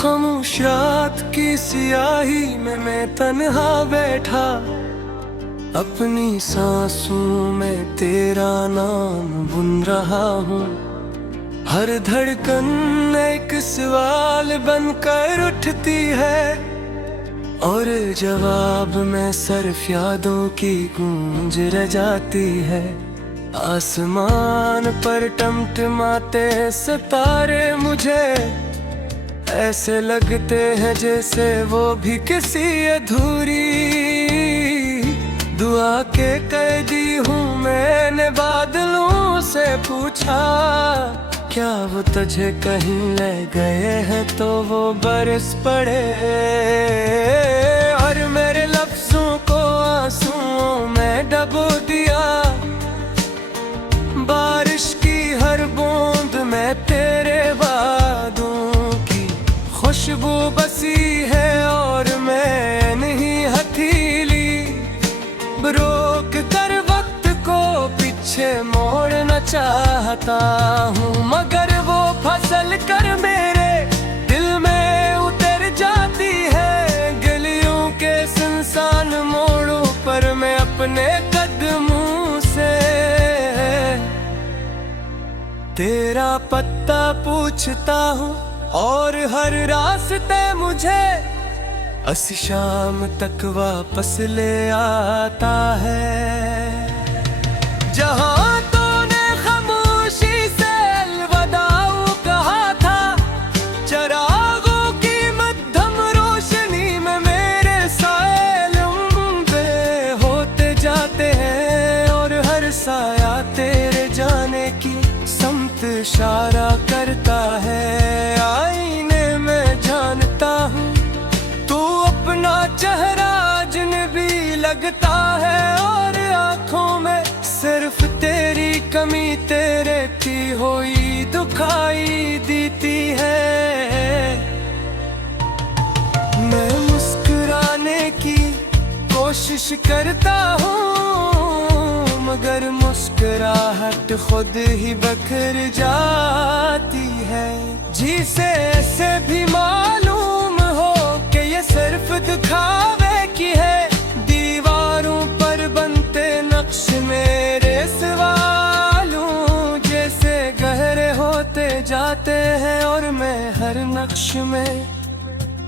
खामोशियात की सियाही में मैं तन्हा बैठा, अपनी सांसों में तेरा नाम बुन रहा हूँ। हर धड़कन एक सवाल बनकर उठती है, और जवाब में सिर्फ यादों की गूंज रह जाती है। आसमान पर टमटमाते सितारे मुझे ऐसे लगते हैं जैसे वो भी किसी अधूरी दुआ के कैदी हूँ। मैंने बादलों से पूछा, क्या वो तुझे कहीं ले गए हैं, तो वो बरस पड़े और मेरे लफ्जों को आंसुओं में डबो दिया। बारिश की हर बूंद में तेरे वादों की खुशबू बसी है, और मैं नहीं हथेली रोक कर वक्त को पीछे मोड़ना चाहता हूँ, मगर वो फसल कर मेरे दिल में उतर जाती है। गलियों के सुनसान मोड़ों पर मैं अपने कदमों से तेरा पत्ता पूछता हूँ, और हर रास्ते मुझे असी शाम तक वापस ले आता है। जहाँ तूने खामोशी से अलविदाओ कहा था, चरागों की मध्यम रोशनी में मेरे साए लंबे होते जाते हैं, और हर साया तेरे जाने की समत इशारा करता है। आईने में जानता हूँ तू अपना चेहरा अजनबी लगता है, और आँखों में सिर्फ तेरी कमी तेरे की हुई दुखाई देती है। मैं मुस्कुराने की कोशिश करता हूँ, मगर मुस्कुराहट खुद ही बिखर जाती है। जिसे ऐसे भी मालूम हो कि ये सिर्फ दिखावे की है, दीवारों पर बनते नक्श मेरे सवालों जैसे गहरे होते जाते हैं, और मैं हर नक्श में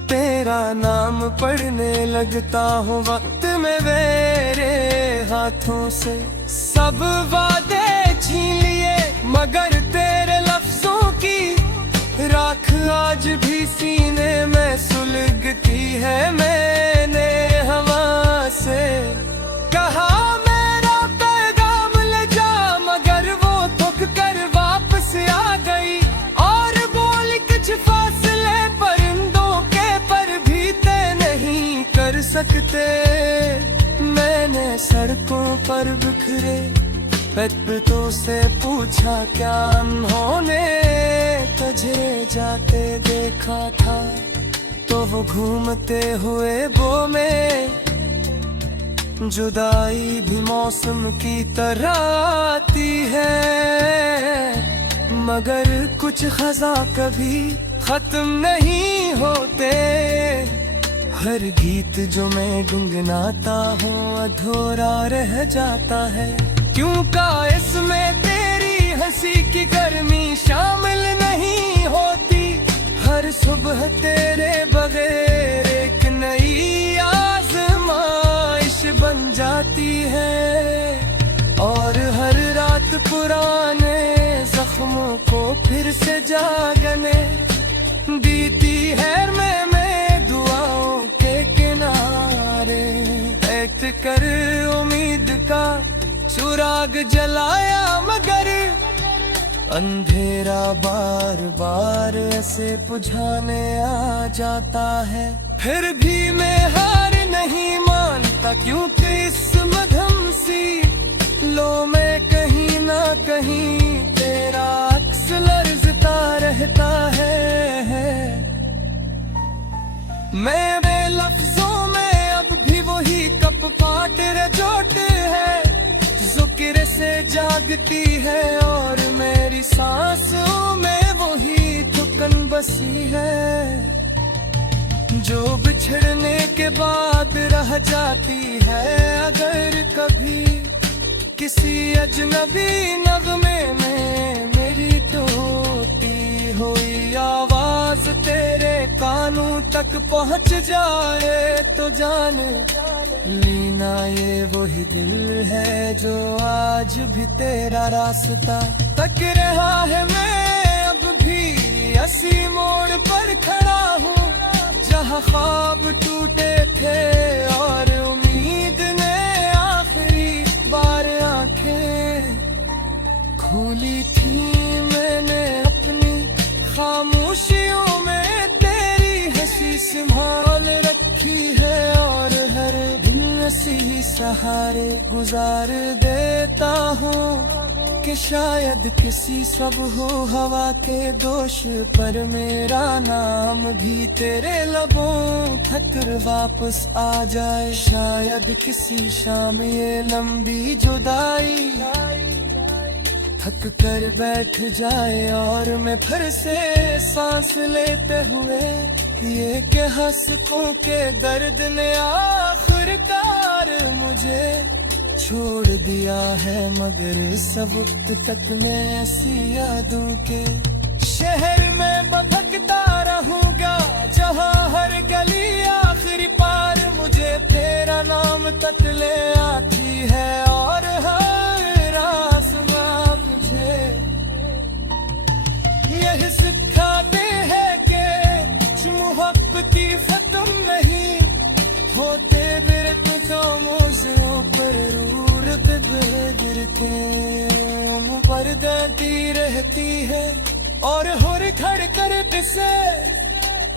तेरा नाम पढ़ने लगता हूँ। वक्त में मेरे हाथों से सब वादे छीन लिए, मगर तेरे लफ्जों की राख आज भी सीने में सुलगती है। मैंने हवा से कहा मेरा पैगाम ले जा, मगर वो थक कर वापस आ गई, और बोली कुछ फासले परिंदों के पर भी तय नहीं कर सकते। मैंने सड़कों पर बिखरे पत्तों से पूछा, क्या उन्होंने तुझे जाते देखा था, तो वो घूमते हुए वो में जुदाई भी मौसम की तरह आती है, मगर कुछ खजा कभी खत्म नहीं होते। हर गीत जो मैं गुनगुनाता हूँ अधूरा रह जाता है, क्यों का इसमें तेरी हंसी की गर्मी शामिल नहीं होती। हर सुबह तेरे बगैर एक नई आजमाइश बन जाती है, और हर रात पुराने जख्मों को फिर से जागने देती है। मैं दुआओं के किनारे एक कर उम्मीद का सुराग जलाया, मगर अंधेरा बार बार ऐसे बुझाने आ जाता है। फिर भी मैं हार नहीं मानता, क्योंकि इस मध्यम सी लो में कहीं ना कहीं तेरा अक्स लर्जता रहता है। मैं बेलफ्जों में अब भी वही कप पाट रजोट है, जुक्र से जागती है, और मेरी सांसों में वही थुकन बसी है। जो बिछड़ने के बाद रह जाती है अगर कभी किसी अजनबी नगमे में मेरी टूटी हुई आवाज तेरे कानों तक पहुंच जाए तो जान लेना ये वही दिल है जो आज भी तेरा रास्ता तक रहा है। मैं अब भी इसी मोड़ पर खड़ा हूँ जहाँ ख्वाब टूटे थे और उम्मीद ने आखिरी बार आंखें खोली थी। मैंने अपनी खामोशियों में तेरी हंसी संभाल रखी है और हर दिन ऐसी सहारे गुजार देता हूँ कि शायद किसी सब हो हवा के दोष पर मेरा नाम भी तेरे लबों तक वापस आ जाए। शायद किसी शाम ये लंबी जुदाई थक कर बैठ जाए और मैं फिर से सांस लेते हुए ये कि हंसों के दर्द ने आखिरकार मुझे छोड़ दिया है। मगर इस वक्त तक मैं ऐसी यादों के शहर में भटकता रहूंगा जहाँ हर गली आखिरी पार मुझे तेरा नाम तक ले आती है और हर आसमां मुझे यह सिखाते हैं कि मोहब्बती खत्म नहीं होते मेरे तुझों पर रूर पे गिर के पर देती रहती है और हुर खड़ कर पिसे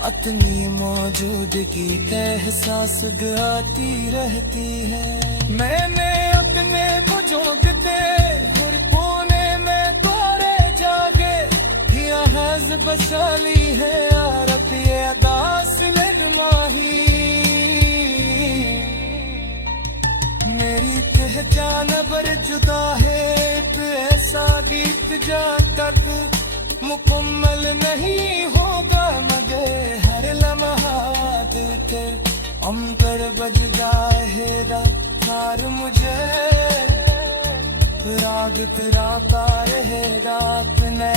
अपनी मौजूदगी का एहसास आती रहती है। मैंने अपने को जोड़ते हुर कोने में तोरे जागे हिया हज बसाली है यार ये अदास लगमाही मेरी पहचान पर जुदा है। ऐसा गीत जा तक मुकम्मल नहीं होगा मगर हर लम्हा दिल के अंबर बजदा है रात मुझे राग तेरा तार है रात ने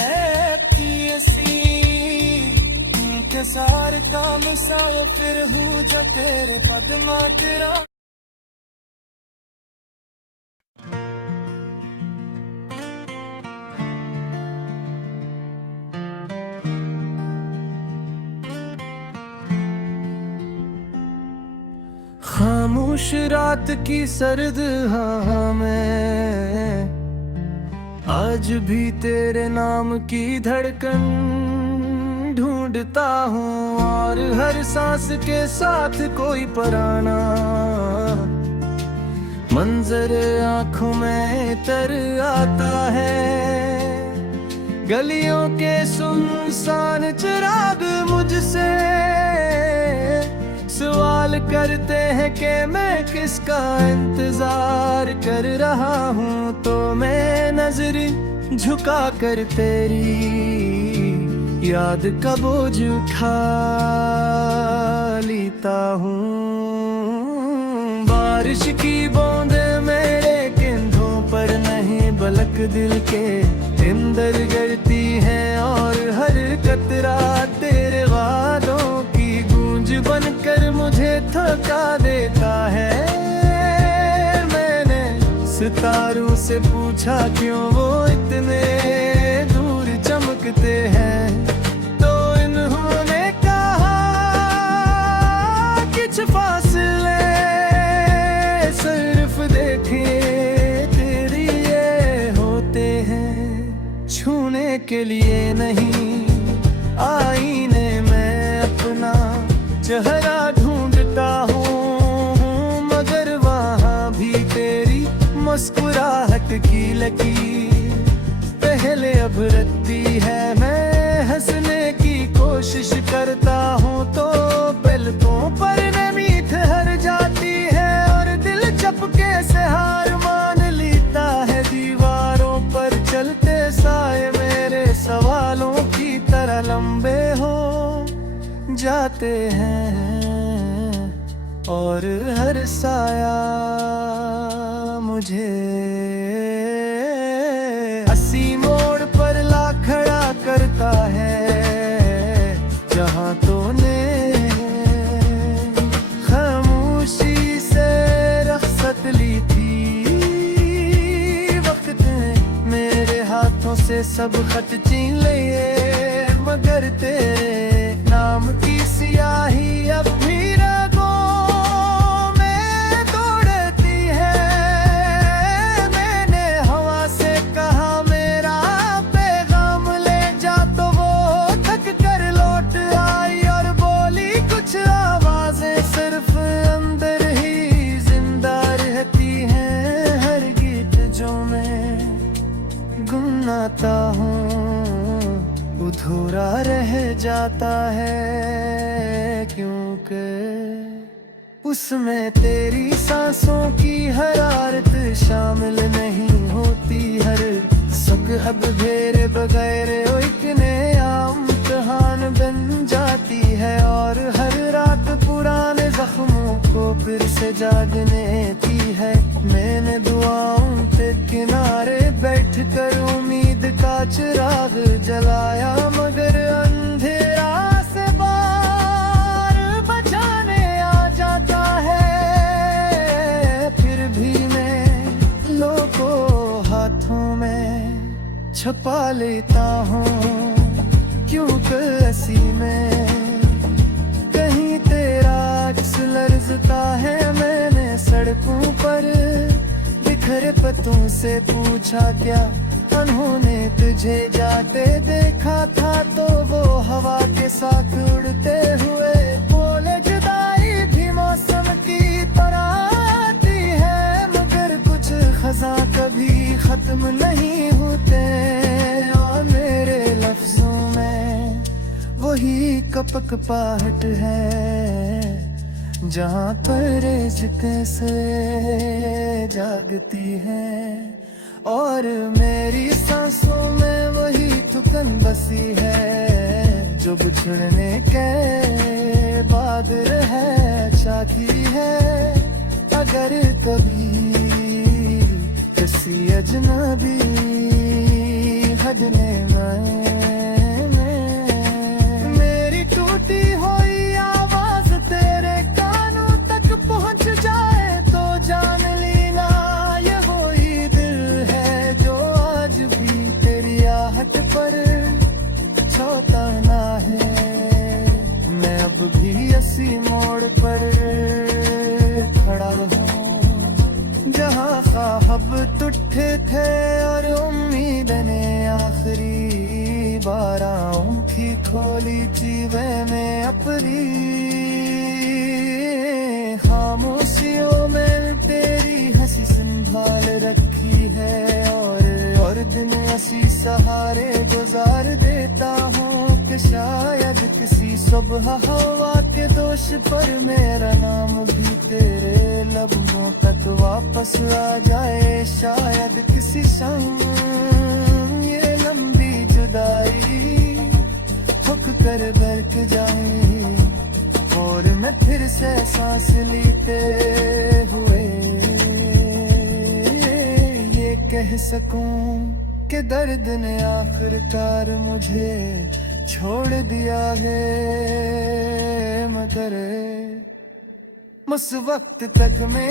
सी के सार का मुसाफिर हूँ जा तेरे पदमा तेरा। खामोश रात की सर्द हाँ में आज भी तेरे नाम की धड़कन ढूंढता हूँ और हर सांस के साथ कोई पराना मंजर आंखों में तर आता है। गलियों के सुनसान चिराग मुझसे सवाल करते हैं कि मैं किसका इंतजार कर रहा हूँ तो मैं नजर झुका कर तेरी याद का बोझ उठा लेता हूँ। बारिश की बूंदे मेरे कंधों पर नहीं बल्क दिल के अंदर गिरती है और हर कतरा तेरे वादों की गूंज बनकर मुझे थका देता है। मैंने सितारों से पूछा क्यों वो इतने दूर चमकते हैं तो इन्होंने कहा कुछ फासले सिर्फ देखे तेरी ये होते हैं छूने के लिए नहीं। आईने में अपना चेहरा ढूंढता हूँ मगर वहाँ भी तेरी मुस्कुराहट की लकीर पहले अब रखती है। मैं हंसने की कोशिश करता हूँ तो पलकों पर नमी ठहर जाती है और दिल चपके से हार मान लेता है। दीवारों पर चलते साए मेरे सवालों की तरह लंबे हो जाते हैं। और हर साया मुझे अस्सी मोड़ पर ला खड़ा करता है, जहाँ तूने खामोशी से रख्सत ली थी। वक्त ने मेरे हाथों से सब खत छीन लिए, मगर तेरे नाम की सियाही अब भी रगों में दौड़ती है। मैंने हवा से कहा मेरा पैगाम ले जा, तो वो थक कर लौट आई और बोली कुछ आवाजें सिर्फ अंदर ही जिंदा रहती हैं। हर गीत जो मैं गुनगुनाता हूँ अधूरा रह जाता है, क्योंकि उसमें तेरी सांसों की हरारत शामिल नहीं होती। हर सुख अब मेरे बगैर एक नया इम्तिहान बन जाती है, और हर रात पुराने जख्मों को फिर से जागने दी है। मैंने दुआओं के किनारे बैठकर उम्मीद का चिराग जलाया, मगर अंधेरा से बार बचाने आ जाता है। फिर भी मैं लोगों हाथों में छुपा लेता हूँ, क्योंकि हंसी में कहीं तेरा अक्स लर्जता है। मैंने सड़कों पर बिखरे पत्तों से पूछा क्या उन्होंने तुझे जाते देखा था, तो वो हवा के साथ उड़ते हुए बोले जुदाई भी मौसम की तरह आती है, मगर कुछ खज़ां कभी खत्म नहीं होते। और मेरे लफ्जों में वही कपक पाहट है, जहाँ पर इश्क़ से जागती है। और मेरी सांसों में वही थुकन बसी है, जो बिछड़ने के बाद है चाहती है। अगर कभी किसी अजनबी हद ने मेरी टूटी हुई आवाज तेरे कानों तक पहुंच जाए, तो जान लेना ये वही दिल है जो आज भी तेरी आहट पर छोटा ना है। मैं अब भी अस्सी मोड़ पर खड़ा हूँ, जहाँ ख्वाब टूटे थे और उम्मीद ने आखिरी बार आँखें खोली जीवन में अपनी। खामोशियों में तेरी हंसी संभाल रखी है, और दिन ऐसी सहारे गुजार देता हूँ कि शायद किसी सुबह हवा के दोष पर मेरा नाम भी तेरे लबों तक वापस आ जाए। शायद किसी संग ये लंबी जुदाई थक कर बरक जाए, और मैं फिर से सांस लेते हुए ये कह सकूं कि दर्द ने आखिरकार मुझे छोड़ दिया है, मगर उस वक्त तक मैं